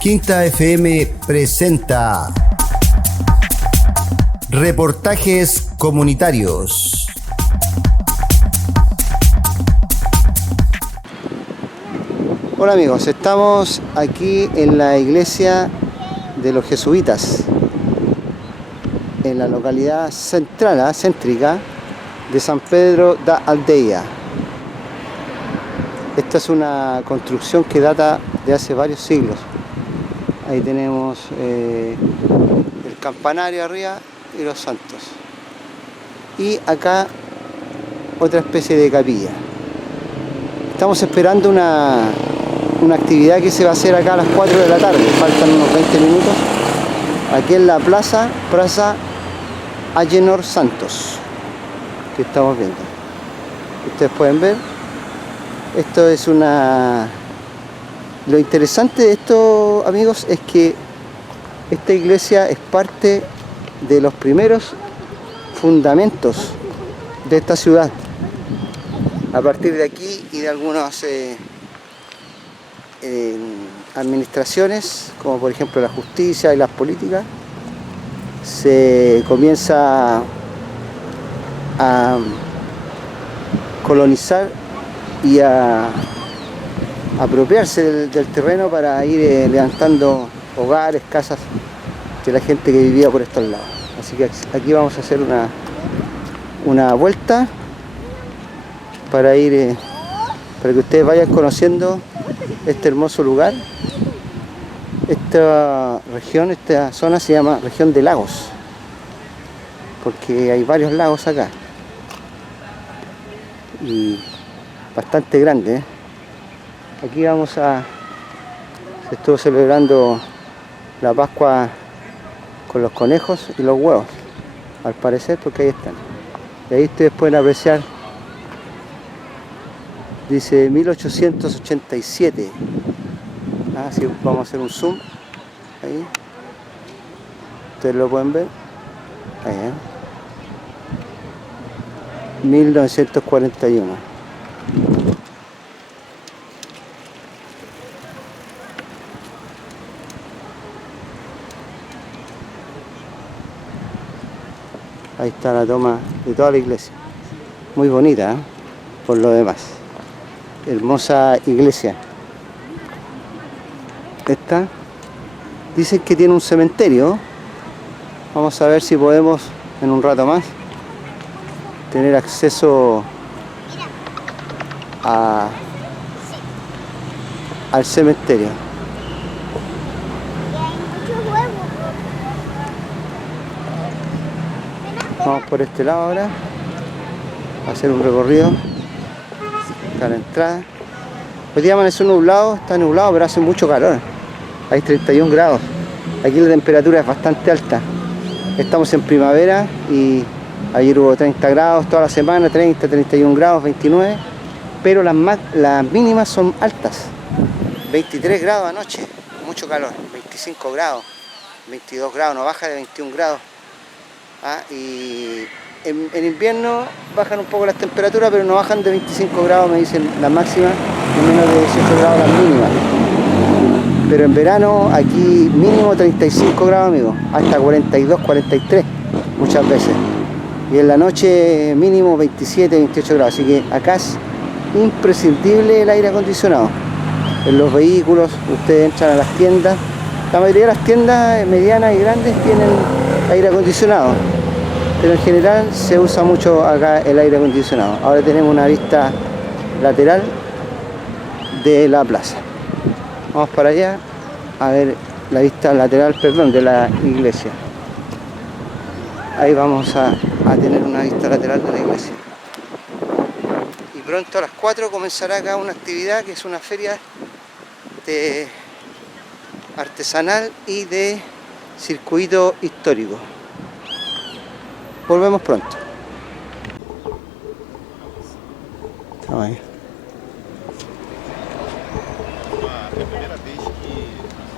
Quinta FM presenta Reportajes Comunitarios. Hola amigos, estamos aquí en la iglesia de los jesuitas, en la localidad central, céntrica de San Pedro da Aldeia. Esta es una construcción que data de hace varios siglos. Ahí tenemos el campanario arriba y los santos. Y acá otra especie de capilla. Estamos esperando una actividad que se va a hacer acá a las 4 de la tarde. Faltan unos 20 minutos. Aquí en la plaza Agenor Santos, que estamos viendo. Ustedes pueden ver. Esto es Lo interesante de esto, amigos, es que esta iglesia es parte de los primeros fundamentos de esta ciudad. A partir de aquí y de algunas administraciones, como por ejemplo la justicia y las políticas, se comienza a colonizar y a apropiarse del terreno para ir levantando hogares, casas de la gente que vivía por estos lados. Así que aquí vamos a hacer una vuelta para ir para que ustedes vayan conociendo este hermoso lugar. Esta región, esta zona se llama región de lagos, porque hay varios lagos acá y bastante grande, Aquí se estuvo celebrando la Pascua con los conejos y los huevos, al parecer, porque ahí están. Y ahí ustedes pueden apreciar, dice 1887. Sí, vamos a hacer un zoom. Ahí. Ustedes lo pueden ver. Ahí, 1941. Ahí está la toma de toda la iglesia. Muy bonita, por lo demás. Hermosa iglesia. Esta. Dicen que tiene un cementerio. Vamos a ver si podemos en un rato más tener acceso al cementerio. Vamos por este lado ahora a hacer un recorrido. Está la entrada. Hoy día amaneció nublado, está nublado, pero hace mucho calor. Hay 31 grados. Aquí la temperatura es bastante alta. Estamos en primavera y ayer hubo 30 grados toda la semana, 30, 31 grados, 29. Pero las mínimas son altas. 23 grados anoche, mucho calor. 25 grados, 22 grados, no baja de 21 grados. Y en invierno bajan un poco las temperaturas, pero no bajan de 25 grados, me dicen las máximas, y menos de 18 grados las mínimas. Pero en verano aquí mínimo 35 grados, amigos, hasta 42, 43 muchas veces. Y en la noche mínimo 27, 28 grados, así que acá es imprescindible el aire acondicionado. En los vehículos, ustedes entran a las tiendas, la mayoría de las tiendas medianas y grandes tienen aire acondicionado, pero en general se usa mucho acá el aire acondicionado. Ahora tenemos una vista lateral de la plaza. Vamos para allá a ver la vista lateral, de la iglesia. Ahí vamos a tener una vista lateral de la iglesia. Y pronto a las 4 comenzará acá una actividad que es una feria artesanal y de circuito histórico. Volvemos pronto. Estamos ahí. É a primeira vez que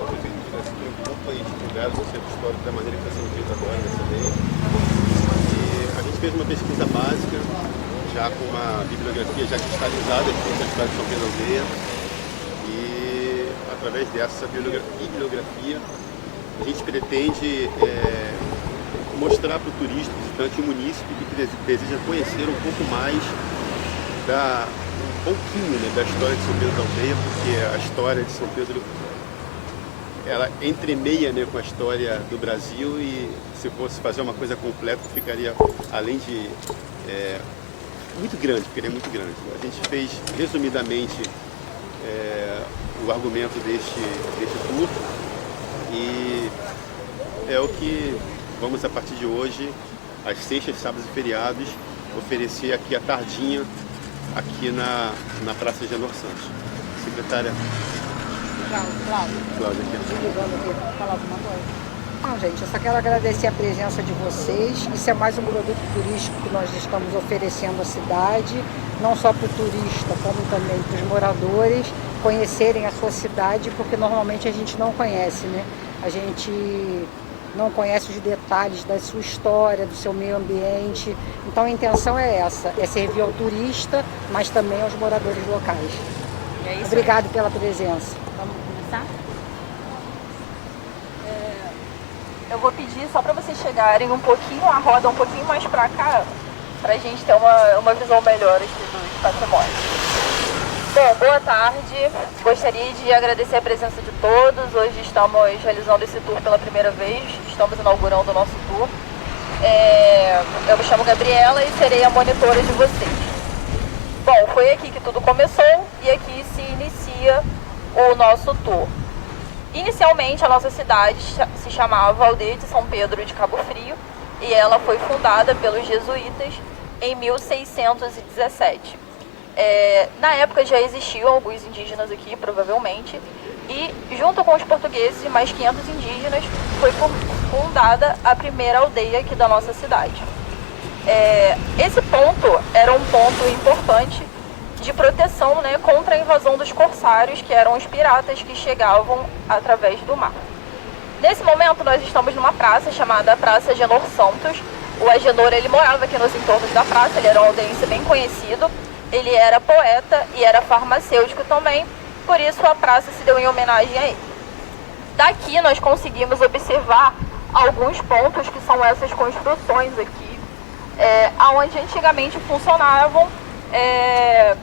a prefeitura se preocupa em divulgar o centro histórico da maneira que está sendo feito agora nessa lei. E a gente fez uma pesquisa básica, já com uma bibliografia já cristalizada aqui no Centro Histórico de São Pedro da Aldeia. E a através dessa bibliografia, a gente pretende mostrar para o turista, visitante e munícipe que deseja conhecer um pouco mais um pouquinho, né, da história de São Pedro da Aldeia, porque a história de São Pedro ela entremeia, né, com a história do Brasil, e se fosse fazer uma coisa completa ficaria, além de muito grande, ficaria muito grande. A gente fez resumidamente o argumento deste tour, e é o que vamos, a partir de hoje, às sextas, sábados e feriados, oferecer aqui à tardinha, aqui na Praça Genor Santos. Secretária Cláudia aqui. Desligando aqui, vamos falar alguma coisa? Não, gente, eu só quero agradecer a presença de vocês. Isso é mais um produto turístico que nós estamos oferecendo à cidade, não só para o turista, como também para os moradores conhecerem a sua cidade, porque normalmente a gente não conhece, né? A gente não conhece os detalhes da sua história, do seu meio ambiente. Então a intenção é essa, é servir ao turista, mas também aos moradores locais. É isso. Obrigado pela presença. Vamos começar? Eu vou pedir só para vocês chegarem um pouquinho, a roda um pouquinho mais para cá, para a gente ter uma visão melhor aqui dos patrimônios. Bom, boa tarde. Gostaria de agradecer a presença de todos. Hoje estamos realizando esse tour pela primeira vez. Estamos inaugurando o nosso tour. Eu me chamo Gabriela e serei a monitora de vocês. Bom, foi aqui que tudo começou e aqui se inicia o nosso tour. Inicialmente, a nossa cidade se chamava Aldeia de São Pedro de Cabo Frio e ela foi fundada pelos jesuítas em 1617. Na época já existiam alguns indígenas aqui, provavelmente, e junto com os portugueses e mais 500 indígenas foi fundada a primeira aldeia aqui da nossa cidade. Esse ponto era um ponto importante de proteção, né, contra a invasão dos corsários, que eram os piratas que chegavam através do mar. Nesse momento nós estamos numa praça chamada Praça Genor Santos. O Agenor, ele morava aqui nos entornos da praça, ele era um aldeense bem conhecido. Ele era poeta e era farmacêutico também, por isso a praça se deu em homenagem a ele. Daqui nós conseguimos observar alguns pontos que são essas construções aqui, onde antigamente funcionavam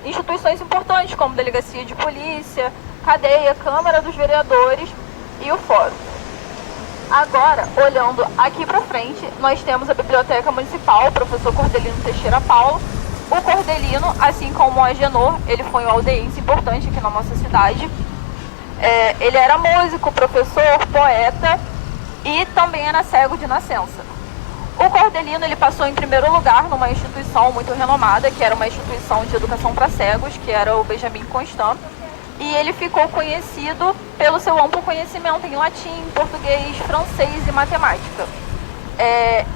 instituições importantes, como delegacia de polícia, cadeia, Câmara dos Vereadores e o Fórum. Agora, olhando aqui para frente, nós temos a Biblioteca Municipal, professor Cordelino Teixeira Paulo. O Cordelino, assim como o Agenor, ele foi um aldeense importante aqui na nossa cidade. Ele era músico, professor, poeta e também era cego de nascença. O Cordelino, ele passou em primeiro lugar numa instituição muito renomada, que era uma instituição de educação para cegos, que era o Benjamin Constant, e ele ficou conhecido pelo seu amplo conhecimento em latim, português, francês e matemática.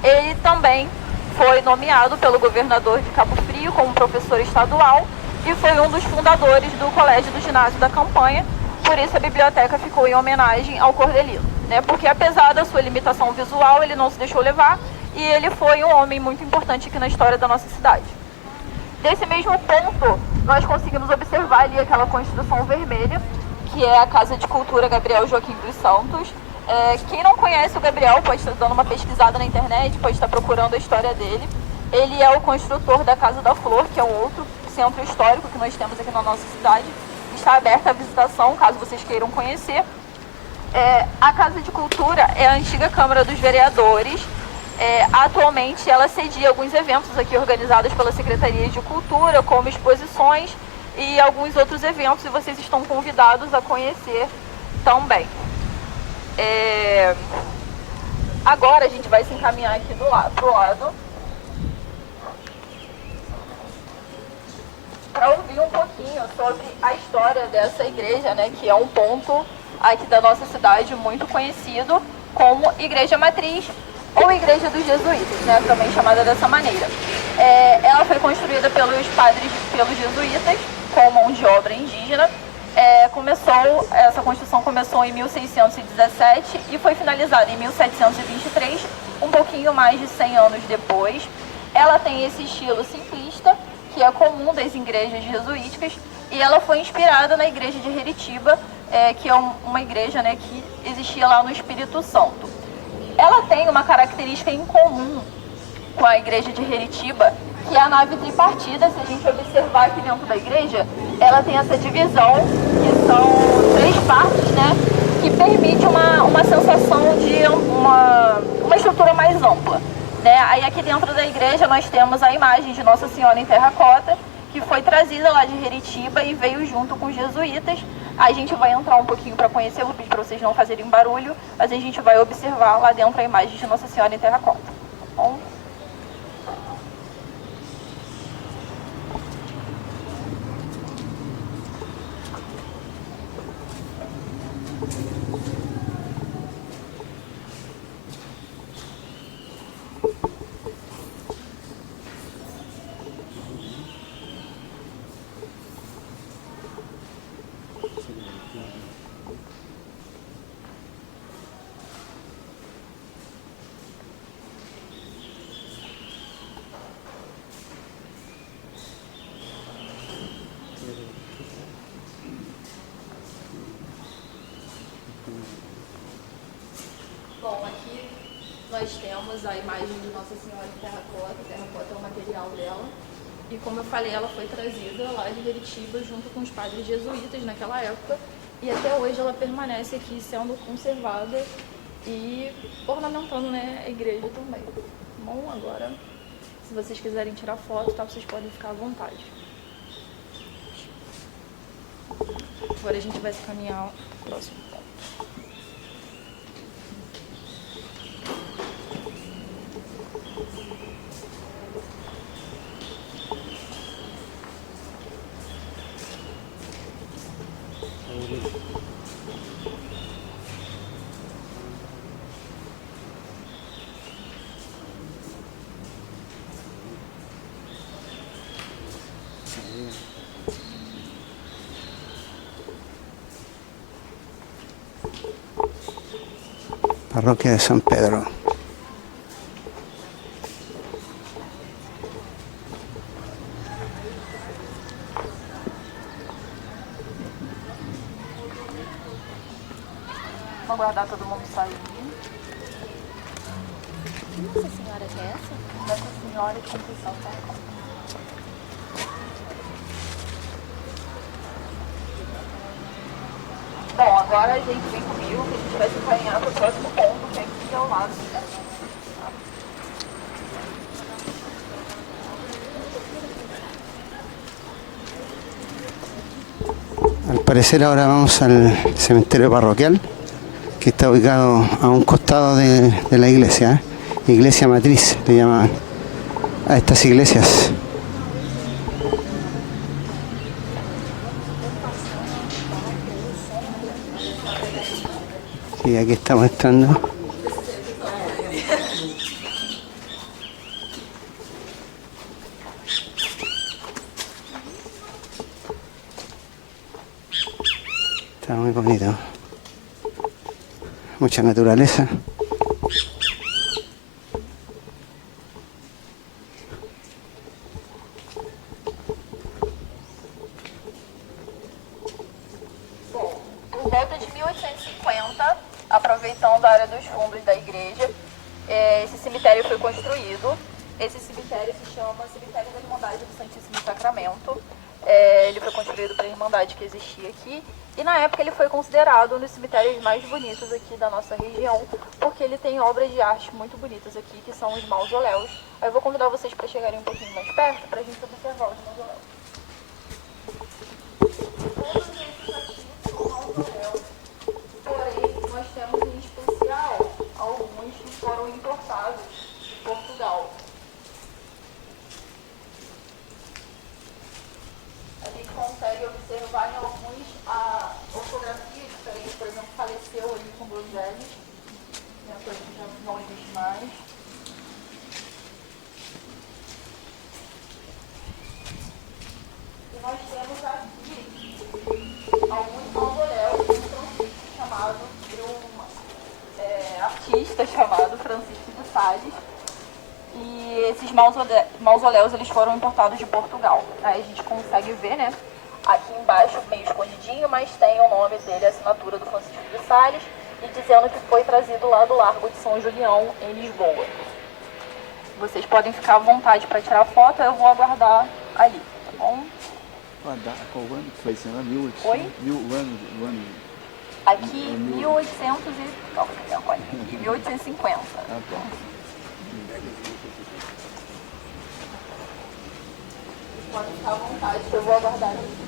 Ele também foi nomeado pelo governador de Cabo Frio como professor estadual e foi um dos fundadores do Colégio do Ginásio da Campanha, por isso a biblioteca ficou em homenagem ao Cordelino, né? Porque apesar da sua limitação visual, ele não se deixou levar e ele foi um homem muito importante aqui na história da nossa cidade. Desse mesmo ponto, nós conseguimos observar ali aquela construção vermelha, que é a Casa de Cultura Gabriel Joaquim dos Santos. Quem não conhece o Gabriel pode estar dando uma pesquisada na internet, pode estar procurando a história dele. Ele é o construtor da Casa da Flor, que é um outro centro histórico que nós temos aqui na nossa cidade. Está aberta à visitação, caso vocês queiram conhecer. A Casa de Cultura é a antiga Câmara dos Vereadores. Atualmente ela cedia alguns eventos aqui organizados pela Secretaria de Cultura, como exposições e alguns outros eventos, e vocês estão convidados a conhecer também. Agora a gente vai se encaminhar aqui pro lado para ouvir um pouquinho sobre a história dessa igreja, né, que é um ponto aqui da nossa cidade muito conhecido como Igreja Matriz ou Igreja dos Jesuítas, né, também chamada dessa maneira. Ela foi construída pelos jesuítas com mão de obra indígena. Essa construção começou em 1617 e foi finalizada em 1723, um pouquinho mais de 100 anos depois. Ela tem esse estilo simplista, que é comum das igrejas jesuíticas, e ela foi inspirada na igreja de Heritiba, que é uma igreja, né, que existia lá no Espírito Santo. Ela tem uma característica em comum com a igreja de Heritiba, que é a nave tripartida. Se a gente observar aqui dentro da igreja, ela tem essa divisão, que são 3 partes, né, que permite uma sensação de uma estrutura mais ampla, né? Aí aqui dentro da igreja nós temos a imagem de Nossa Senhora em terracota, que foi trazida lá de Heritiba e veio junto com os jesuítas. A gente vai entrar um pouquinho para conhecer, vou pedir para vocês não fazerem barulho, mas a gente vai observar lá dentro a imagem de Nossa Senhora em terracota. Tá bom? Bom, aqui nós temos a imagem de Nossa Senhora em terracota. A terracota é o material dela. E como eu falei, ela foi trazida lá de Heritiba junto com os padres jesuítas naquela época. E até hoje ela permanece aqui sendo conservada e ornamentando, né, a igreja também. Bom, agora, se vocês quiserem tirar foto, tá, vocês podem ficar à vontade. Agora a gente vai se caminhar pro próximo ponto. Parroquia de San Pedro. Vamos aguardar todo mundo sair. Que Nossa Senhora que é essa? Nossa Senhora de Conceição, tá? Bom, agora a gente vem comigo, que a gente vai se encaminhar para o próximo ponto, que é aqui ao lado. Al parecer ahora vamos al cementerio parroquial, que está ubicado a un costado de la iglesia, iglesia matriz, le llaman a estas iglesias. Y aquí estamos entrando. Está muy bonito. Mucha naturaleza. Bom, por volta de 1850, aproveitando a área dos fundos da igreja, esse cemitério foi construído. Esse cemitério se chama Cemitério da Irmandade do Santíssimo Sacramento. Ele foi construído para a Irmandade que existia aqui. E na época ele foi considerado um dos cemitérios mais bonitos aqui da nossa região, porque ele tem obras de arte muito bonitas aqui, que são os mausoléus. Aí eu vou convidar vocês para chegarem um pouquinho mais perto, para a gente observar os mausoléus. Todos esses aqui são mausoléus, porém nós temos em especial alguns que foram importados de Portugal. A gente consegue observar em alguns a ortografia diferente. Por exemplo, faleceu ali com 2 L's, né, coisa que já não existe mais. E nós temos aqui alguns mausoléus de um Francisco chamado, de um artista chamado Francisco de Sales. E esses mausoléus eles foram importados de Portugal. Aí a gente consegue ver, né, aqui embaixo, meio escondidinho, mas tem o nome dele, a assinatura do Francisco de Sales, e dizendo que foi trazido lá do Largo de São Julião, em Lisboa. Vocês podem ficar à vontade para tirar foto, eu vou aguardar ali, tá bom? Qual ano que foi esse ano? 1800? Oi? O ano. Aqui, 1800 e... Calma, que tem uma colinha aqui, 1850. Ah, tá. Pode ficar à vontade, que eu vou aguardar ali.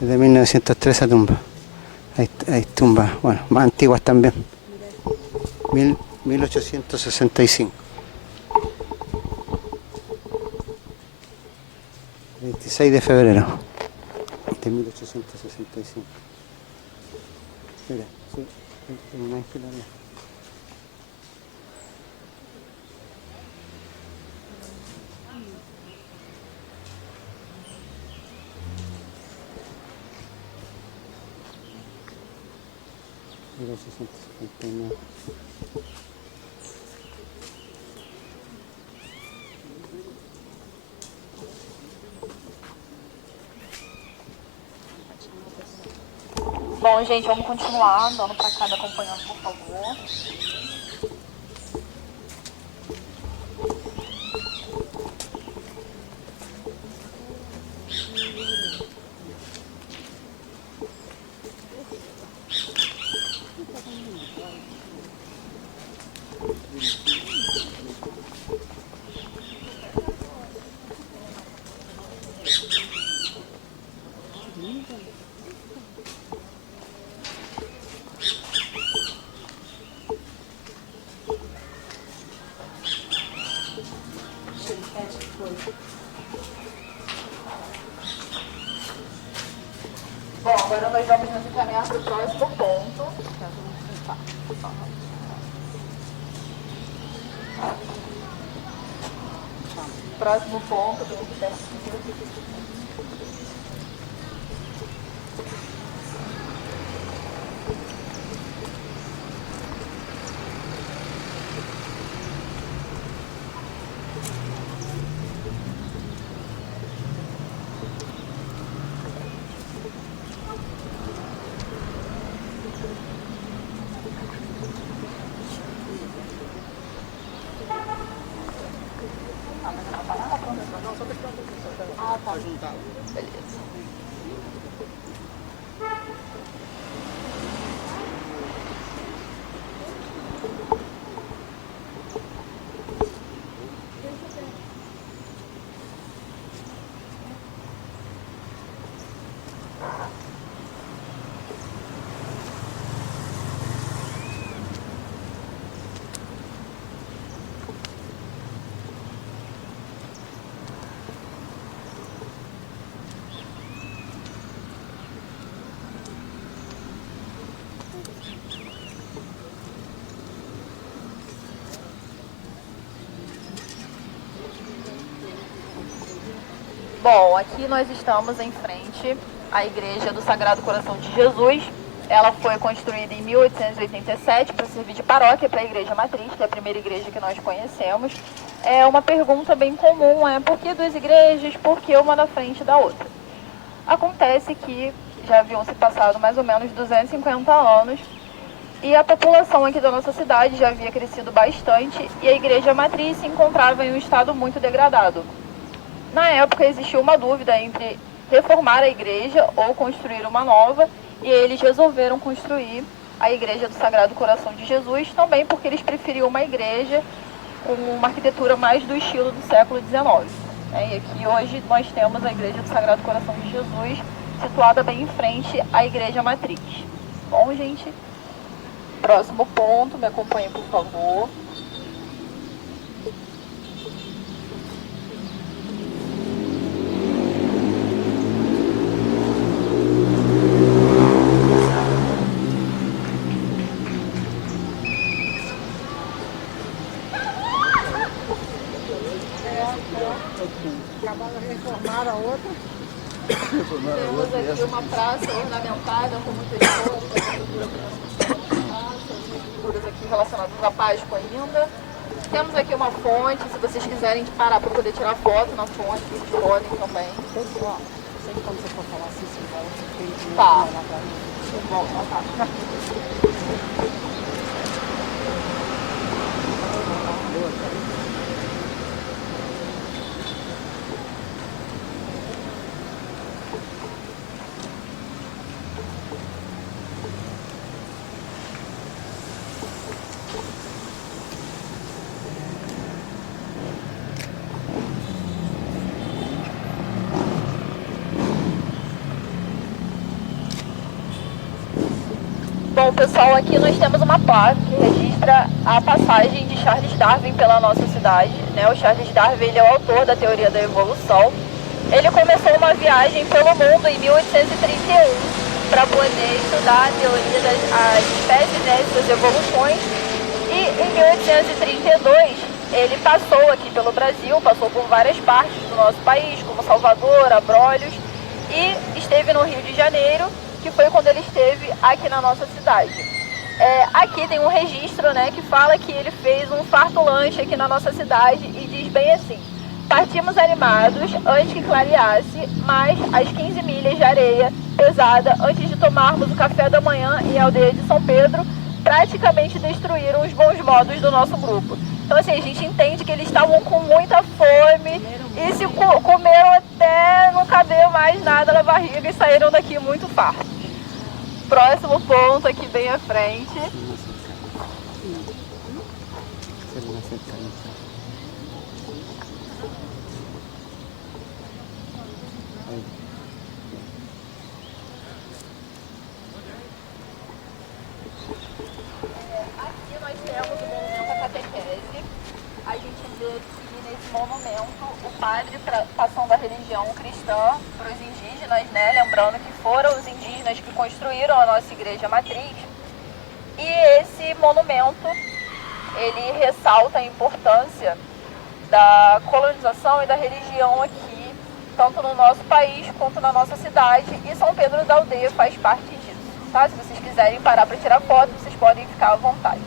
Es de 1903 esa tumba. Hay tumbas, bueno, más antiguas también. 1865. 26 de febrero de 1865. Mira, sí, hay una fila de... Bom, gente, vamos continuar andando para cá, acompanhando, por favor. Bom, agora nós vamos nos encaminhar para o próximo ponto. Próximo ponto do beleza. Bom, aqui nós estamos em frente à Igreja do Sagrado Coração de Jesus. Ela foi construída em 1887 para servir de paróquia para a Igreja Matriz, que é a primeira igreja que nós conhecemos. É uma pergunta bem comum, por que duas igrejas, por que uma na frente da outra? Acontece que já haviam se passado mais ou menos 250 anos e a população aqui da nossa cidade já havia crescido bastante e a Igreja Matriz se encontrava em um estado muito degradado. Na época existiu uma dúvida entre reformar a igreja ou construir uma nova, e eles resolveram construir a Igreja do Sagrado Coração de Jesus, também porque eles preferiam uma igreja com uma arquitetura mais do estilo do século XIX. E aqui hoje nós temos a Igreja do Sagrado Coração de Jesus, situada bem em frente à Igreja Matriz. Bom, gente? Próximo ponto, me acompanhe, por favor. Acabaram de reformar a outra. Temos aqui uma praça ornamentada com muitas flores, figuras aqui relacionadas à Páscoa ainda. Temos aqui uma fonte, se vocês quiserem parar para poder tirar foto na fonte, vocês podem também. Pessoal, sempre quando você for falar assim, se volta, Tá. tá. Bom, pessoal, aqui nós temos uma placa que registra a passagem de Charles Darwin pela nossa cidade, né? O Charles Darwin, ele é o autor da teoria da evolução. Ele começou uma viagem pelo mundo em 1831 para poder estudar a teoria das espécies, né, suas evoluções. E em 1832 ele passou aqui pelo Brasil, passou por várias partes do nosso país, como Salvador, Abrolhos, e esteve no Rio de Janeiro, que foi quando ele esteve aqui na nossa cidade. Aqui tem um registro, né, que fala que ele fez um farto lanche aqui na nossa cidade e diz bem assim: partimos animados antes que clareasse, mas as 15 milhas de areia pesada antes de tomarmos o café da manhã em aldeia de São Pedro praticamente destruíram os bons modos do nosso grupo. Então assim, a gente entende que eles estavam com muita fome e se comeram até não caber mais nada na barriga e saíram daqui muito fartos. Próximo ponto aqui bem à frente. Aqui nós temos o monumento à catequese. A gente vê aqui nesse monumento o padre passando a religião cristã para os indígenas, né? Lembrando que foram os indígenas que construíram a nossa igreja matriz. E esse monumento, ele ressalta a importância da colonização e da religião aqui, tanto no nosso país quanto na nossa cidade, e São Pedro da Aldeia faz parte disso, tá? Se vocês quiserem parar para tirar foto, vocês podem ficar à vontade.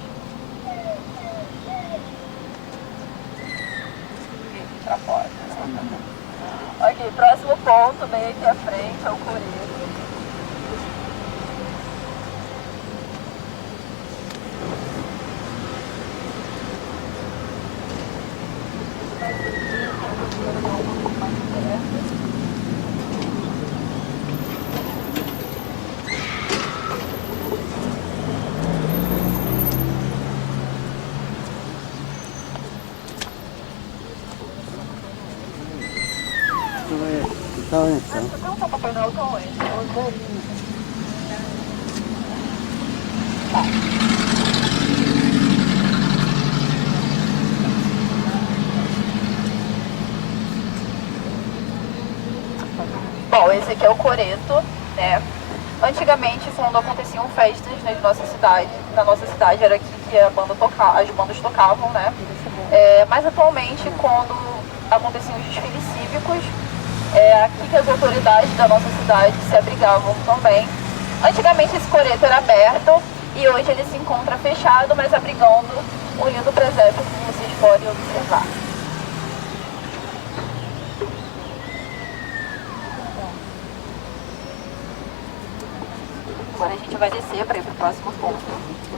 Tirar foto. Ok, próximo ponto, bem aqui à frente, é o coreto. Tá onde então? Não tá Papai Noel tão longe. Bom, esse aqui é o coreto, né? Antigamente, quando aconteciam festas na nossa cidade era aqui que as bandas tocavam, né? Mas atualmente, quando aconteciam os desfiles cívicos, é aqui que as autoridades da nossa cidade se abrigavam também. Antigamente esse coreto era aberto e hoje ele se encontra fechado, mas abrigando um lindo presépio, como vocês podem observar. Agora a gente vai descer para ir para o próximo ponto.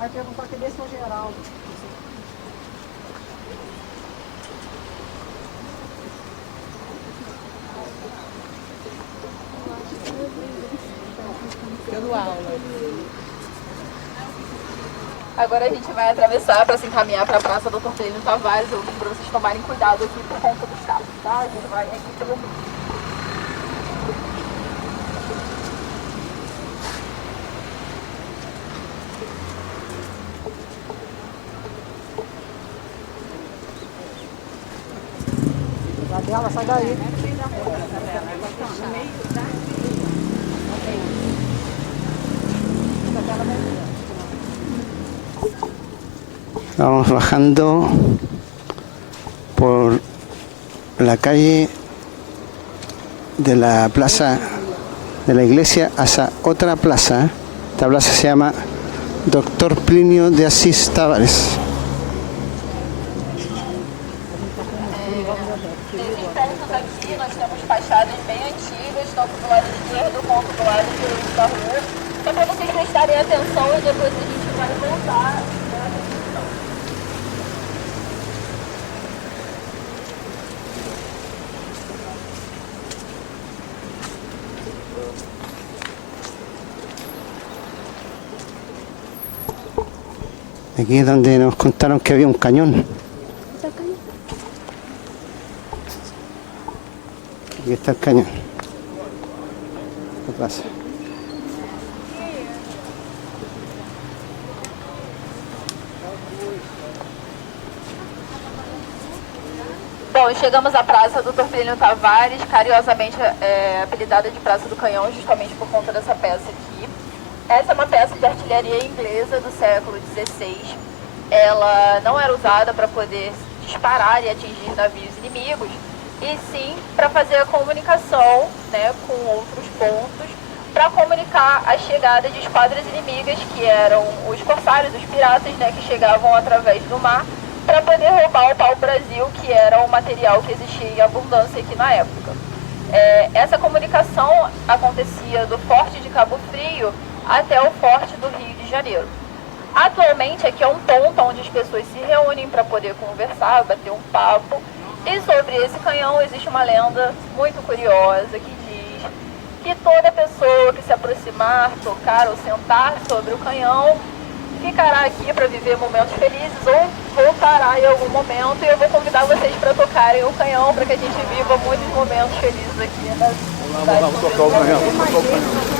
Aí perguntar que desse é o Geraldo. dando aula. Agora a gente vai atravessar para se encaminhar para a Praça Doutor Plínio Tavares. Eu para vocês tomarem cuidado aqui por conta dos carros, tá? A gente vai aqui pelo meio. Isabela, sai daí. Vamos bajando por la calle de la plaza de la iglesia hacia otra plaza. Esta plaza se llama Doctor Plinio de Assis Tavares. Nesses pontos aqui nós temos fachadas bem antigas, tanto do lado esquerdo quanto do lado direito da rua. Só para vocês prestarem atenção e depois a gente vai voltar. Aquí es donde nos contaron que había un cañón. Aquí está el cañón. ¿Qué pasa? Bom, chegamos à Praça Doutor Plínio Tavares, carinhosamente apelidada de Praça do Canhão, justamente por conta dessa peça aqui. Essa é uma peça de artilharia inglesa do século XVI. Ela não era usada para poder disparar e atingir navios inimigos, e sim para fazer a comunicação, né, com outros pontos, para comunicar a chegada de esquadras inimigas, que eram os corsários, os piratas, né, que chegavam através do mar, para poder roubar o pau-brasil, que era um material que existia em abundância aqui na época. Essa comunicação acontecia do Forte de Cabo Frio até o Forte do Rio de Janeiro. Atualmente aqui é um ponto onde as pessoas se reúnem para poder conversar, bater um papo. E sobre esse canhão existe uma lenda muito curiosa que diz que toda pessoa que se aproximar, tocar ou sentar sobre o canhão ficará aqui para viver momentos felizes ou voltará em algum momento. E eu vou convidar vocês para tocarem o canhão para que a gente viva muitos momentos felizes aqui na cidade. Vamos tocar o canhão, vamos tocar o canhão.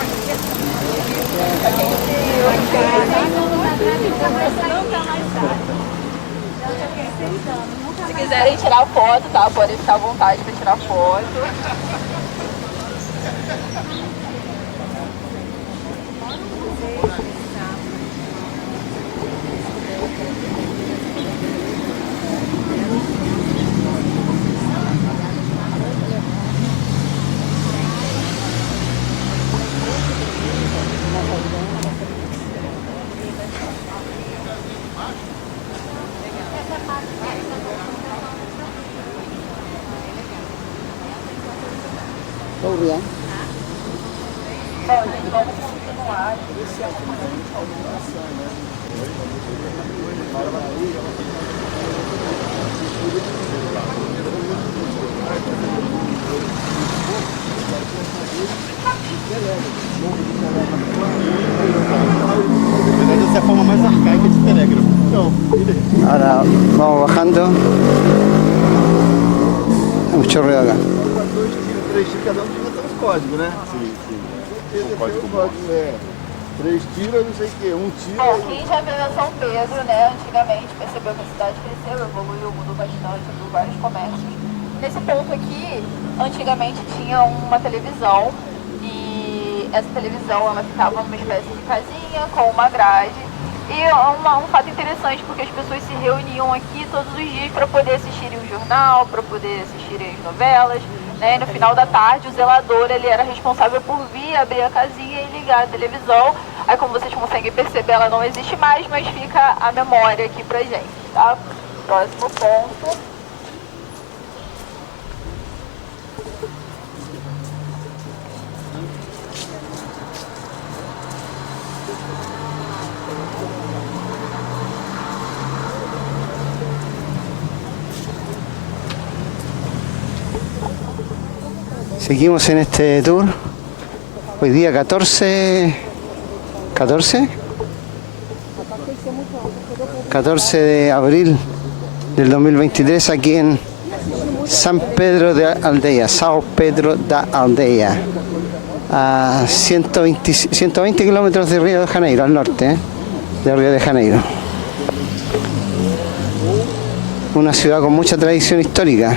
Se quiserem tirar foto, tá? Podem ficar à vontade para tirar foto. Todo bien. Bom, gente, vamos continuar. Na verdade, essa é a forma mais arcaica de telégrafo. Então, Ahora vamos bajando. Hay mucho ruido acá. 2 tiros, 3 tiros, cada um devia ter uns códigos, né? sim, sim. Tem código um código, 3 tiros, não sei o que, 1 tiro. Bom, quem já veio a São Pedro, né, antigamente, percebeu que a cidade cresceu, evoluiu, mudou bastante, abriu vários comércios. Nesse ponto aqui, antigamente tinha uma televisão, e essa televisão ela ficava numa espécie de casinha com uma grade. E um fato interessante, porque as pessoas se reuniam aqui todos os dias para poder assistirem o jornal, para poder assistirem as novelas, né? E no final da tarde o zelador ele era responsável por vir, abrir a casinha e ligar a televisão. Aí, como vocês conseguem perceber, ela não existe mais, mas fica a memória aqui pra gente, tá? Próximo ponto. Seguimos en este tour. Hoy día 14 14. 14 de abril del 2023 aquí en San Pedro de Aldeia, São Pedro da Aldeia, a 120 kilómetros de Río de Janeiro, al norte de Río de Janeiro. Una ciudad con mucha tradición histórica.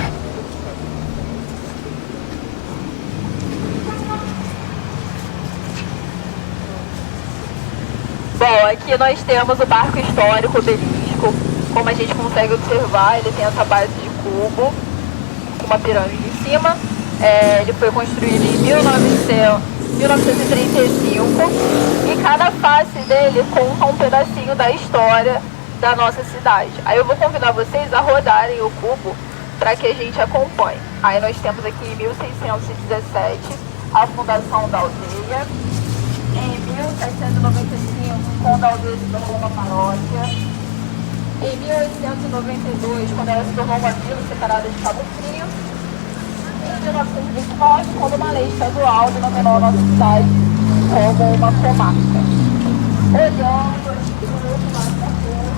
Bom, aqui nós temos o barco histórico Obelisco. Como a gente consegue observar, ele tem essa base de cubo, com uma pirâmide em cima. Ele foi construído em 1935 e cada face dele conta um pedacinho da história da nossa cidade. Aí eu vou convidar vocês a rodarem o cubo para que a gente acompanhe. Aí nós temos aqui em 1617 a fundação da aldeia. Em 1795, quando a aldeia se tornou uma paróquia. Em 1892, quando ela se tornou uma vila separada de Cabo Frio. Em 1929, quando uma lei estadual denominou a nossa cidade como uma comarca. Olhando aqui para o outro lado da rua,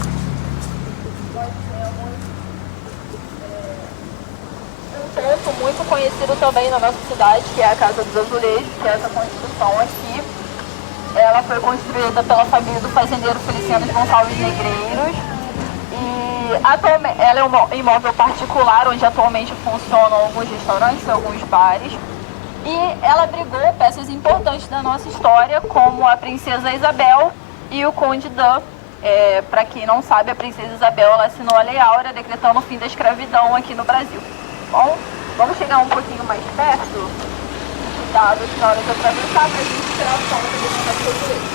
nós temos um ponto muito conhecido também na nossa cidade, que é a Casa dos Azulejos, que é essa construção aqui. Ela foi construída pela família do fazendeiro Feliciano de Gonçalves Negreiros. E atualmente, ela é um imóvel particular, onde atualmente funcionam alguns restaurantes, alguns bares. E ela abrigou peças importantes da nossa história, como a Princesa Isabel e o Conde Dan. Para quem não sabe, a Princesa Isabel ela assinou a Lei Áurea, decretando o fim da escravidão aqui no Brasil. Bom, vamos chegar um pouquinho mais perto. Cuidado na hora de atravessar para a gente tirar foto desse negócio.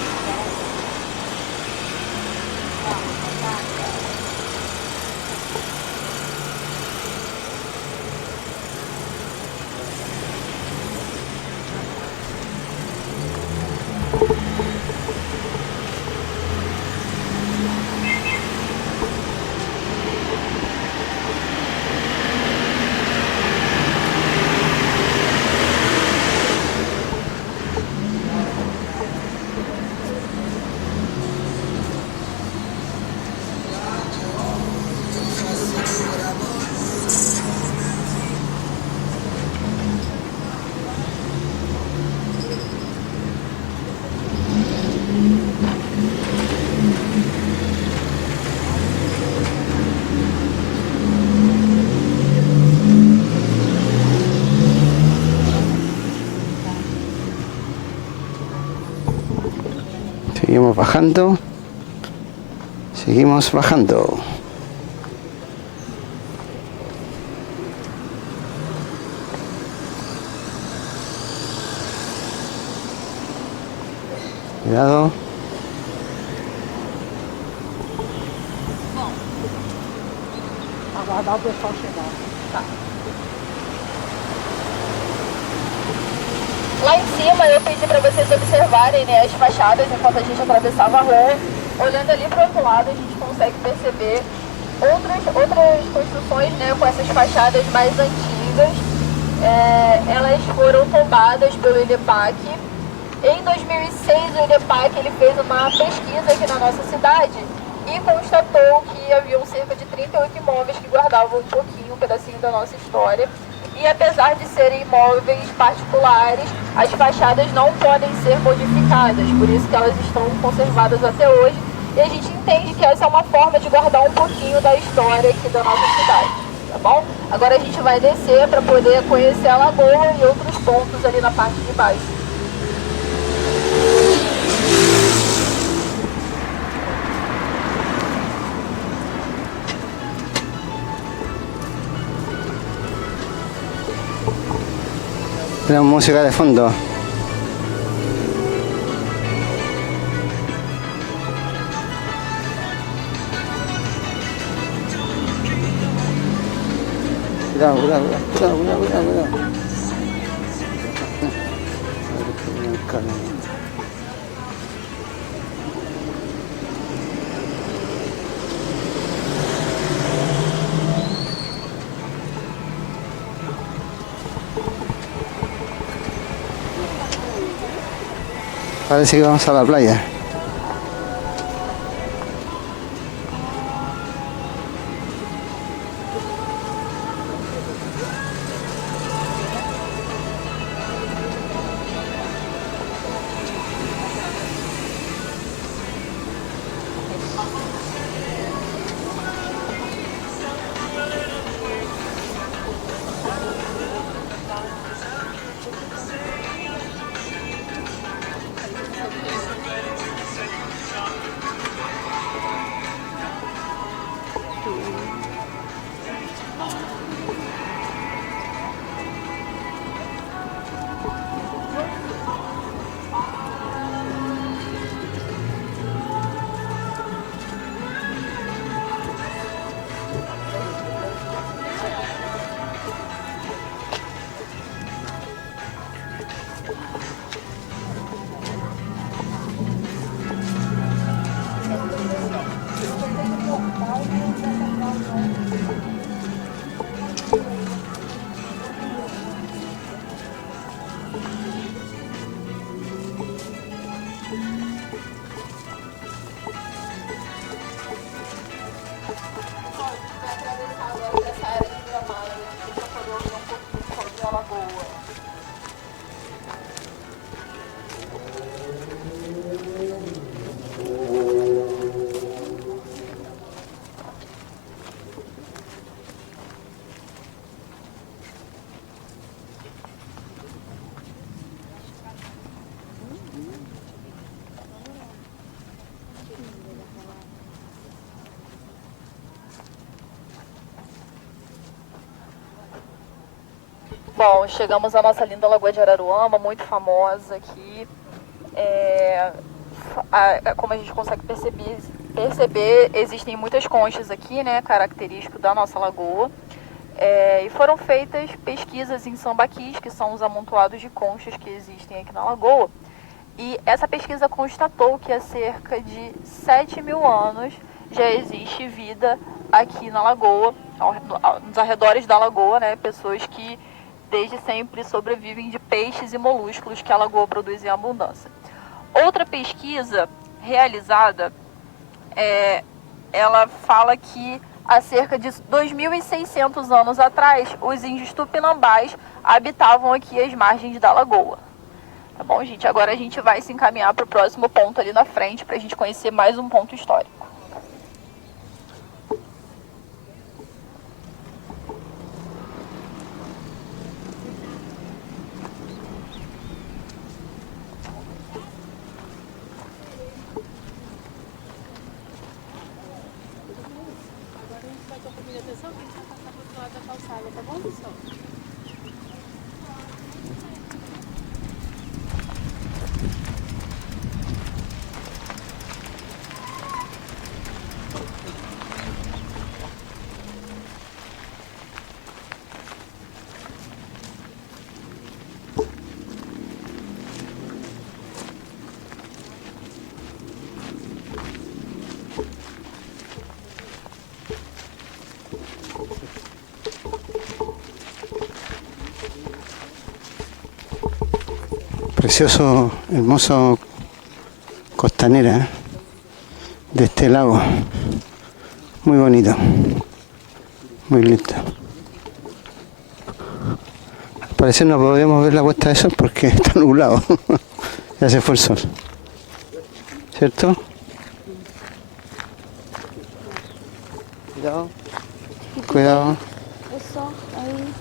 Seguimos bajando. Seguimos bajando. Cuidado. Aguardar o pessoal chegar. Tá. Lá em cima eu pedi para vocês observarem, né, as fachadas enquanto a gente atravessava a rua. Olhando ali para o outro lado a gente consegue perceber outras construções, né, com essas fachadas mais antigas. Elas foram tombadas pelo INEPAC. Em 2006 o INEPAC ele fez uma pesquisa aqui na nossa cidade e constatou que haviam cerca de 38 imóveis que guardavam um pedacinho da nossa história. E apesar de serem imóveis particulares, as fachadas não podem ser modificadas, por isso que elas estão conservadas até hoje. E a gente entende que essa é uma forma de guardar um pouquinho da história aqui da nossa cidade, tá bom? Agora a gente vai descer para poder conhecer a lagoa e outros pontos ali na parte de baixo. Tenemos música de fondo. Cuidado. Parece que vamos a la playa. Bom, chegamos à nossa linda Lagoa de Araruama, muito famosa aqui. Como a gente consegue perceber, existem muitas conchas aqui, né, característico da nossa lagoa. E foram feitas pesquisas em sambaquis, que são os amontoados de conchas que existem aqui na lagoa. E essa pesquisa constatou que há cerca de 7.000 anos já existe vida aqui na lagoa, nos arredores da lagoa, né, pessoas que desde sempre sobrevivem de peixes e molúsculos que a lagoa produz em abundância. Outra pesquisa realizada, ela fala que há cerca de 2.600 anos atrás, os índios tupinambás habitavam aqui as margens da lagoa. Tá bom, gente? Agora a gente vai se encaminhar para o próximo ponto ali na frente, para a gente conhecer mais um ponto histórico. Atenção, que a gente vai passar para o outro lado da calçada, tá bom, pessoal? Precioso, hermoso costanera de este lago, muy bonito, muy lindo. Al parecer no podemos ver la puesta de sol porque está nublado, ya se fue el sol, ¿cierto? Cuidado, cuidado. Eso, ahí.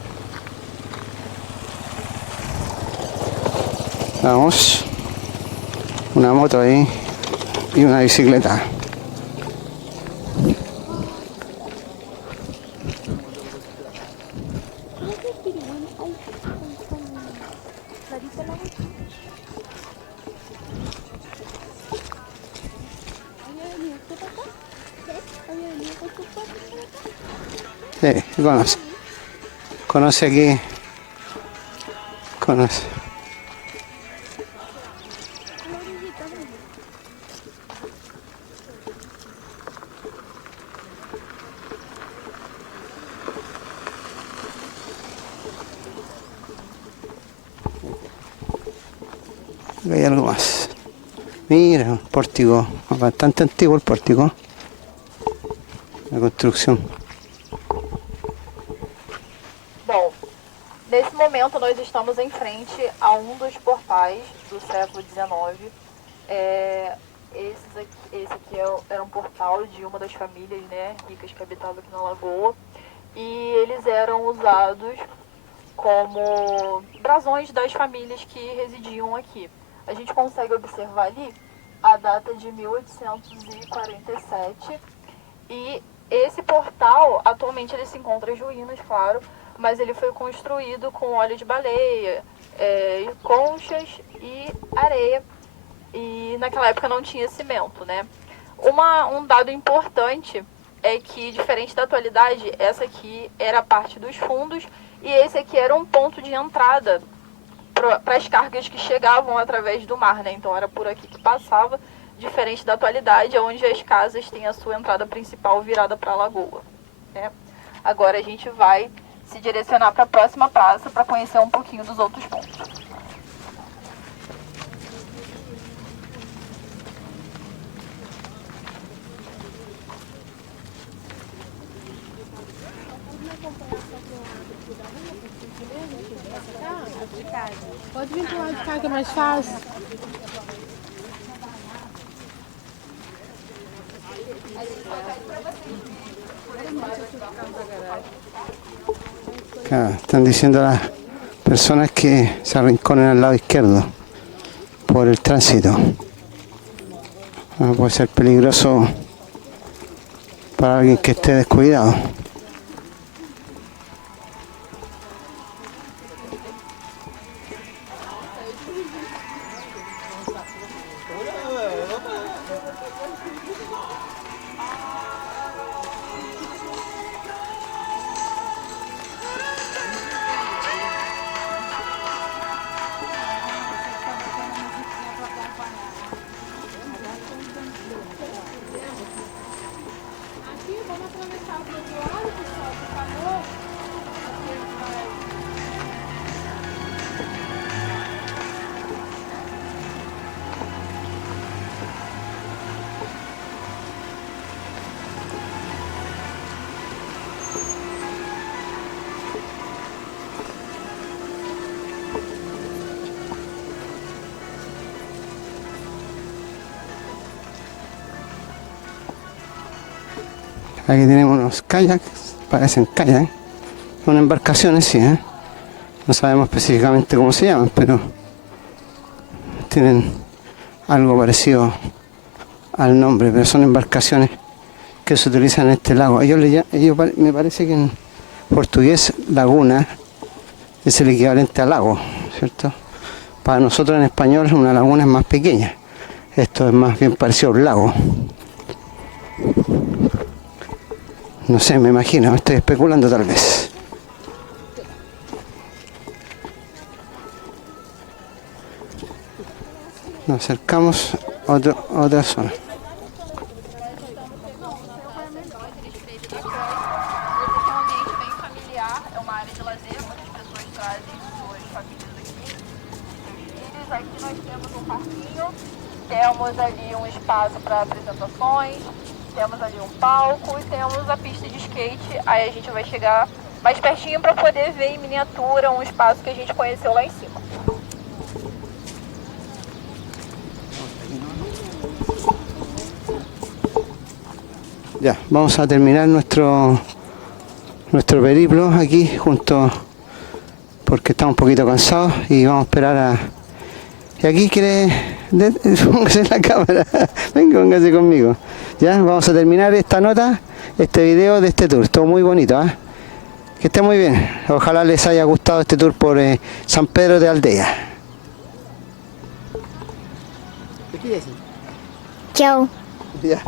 Vamos, una moto ahí y una bicicleta. Sí, conoce. Conoce aquí. Conoce. Hay algo más. Mira, un pórtico, bastante antiguo el pórtico. La construção. Bom, nesse momento nós estamos em frente a um dos portais do século XIX. Esse aqui era um portal de uma das famílias, né, ricas que habitavam aqui na lagoa. E eles eram usados como brasões das famílias que residiam aqui. A gente consegue observar ali a data de 1847 e esse portal, atualmente ele se encontra em ruínas, claro, mas ele foi construído com óleo de baleia, conchas e areia, e naquela época não tinha cimento, né? Um dado importante é que, diferente da atualidade, essa aqui era a parte dos fundos e esse aqui era um ponto de entrada para as cargas que chegavam através do mar, né? Então era por aqui que passava, diferente da atualidade, onde as casas têm a sua entrada principal virada para a lagoa, né? Agora a gente vai se direcionar para a próxima praça para conhecer um pouquinho dos outros pontos. Pode vir pro lado de cá que é mais fácil. Están diciendo las personas que se arrinconen al lado izquierdo por el tránsito. Puede ser peligroso para alguien que esté descuidado. Aquí tenemos unos kayaks, parecen kayaks, son embarcaciones, sí, ¿eh? No sabemos específicamente cómo se llaman, pero tienen algo parecido al nombre, pero son embarcaciones que se utilizan en este lago. Me parece que en portugués laguna es el equivalente a lago, ¿cierto? Para nosotros en español una laguna es más pequeña, esto es más bien parecido a un lago. No sé, me imagino, estoy especulando tal vez. Nos acercamos a otra zona. Existe um ambiente bem familiar, é uma área de lazer, muitas pessoas trazem suas famílias aqui, seus filhos. Aqui nós temos um parquinho, temos ali um espaço para apresentações, temos ali um palco e temos a pista de skate. Aí a gente vai chegar mais pertinho para poder ver em miniatura um espaço que a gente conheceu lá em cima. Ya, vamos a terminar nuestro periplo aquí junto, porque estamos un poquito cansados y vamos a esperar a... Y aquí póngase en la cámara, venga, póngase conmigo. Ya, vamos a terminar esta nota, este video de este tour, todo muy bonito, ¿eh? Que esté muy bien, ojalá les haya gustado este tour por San Pedro de Aldea. Chao. Ya.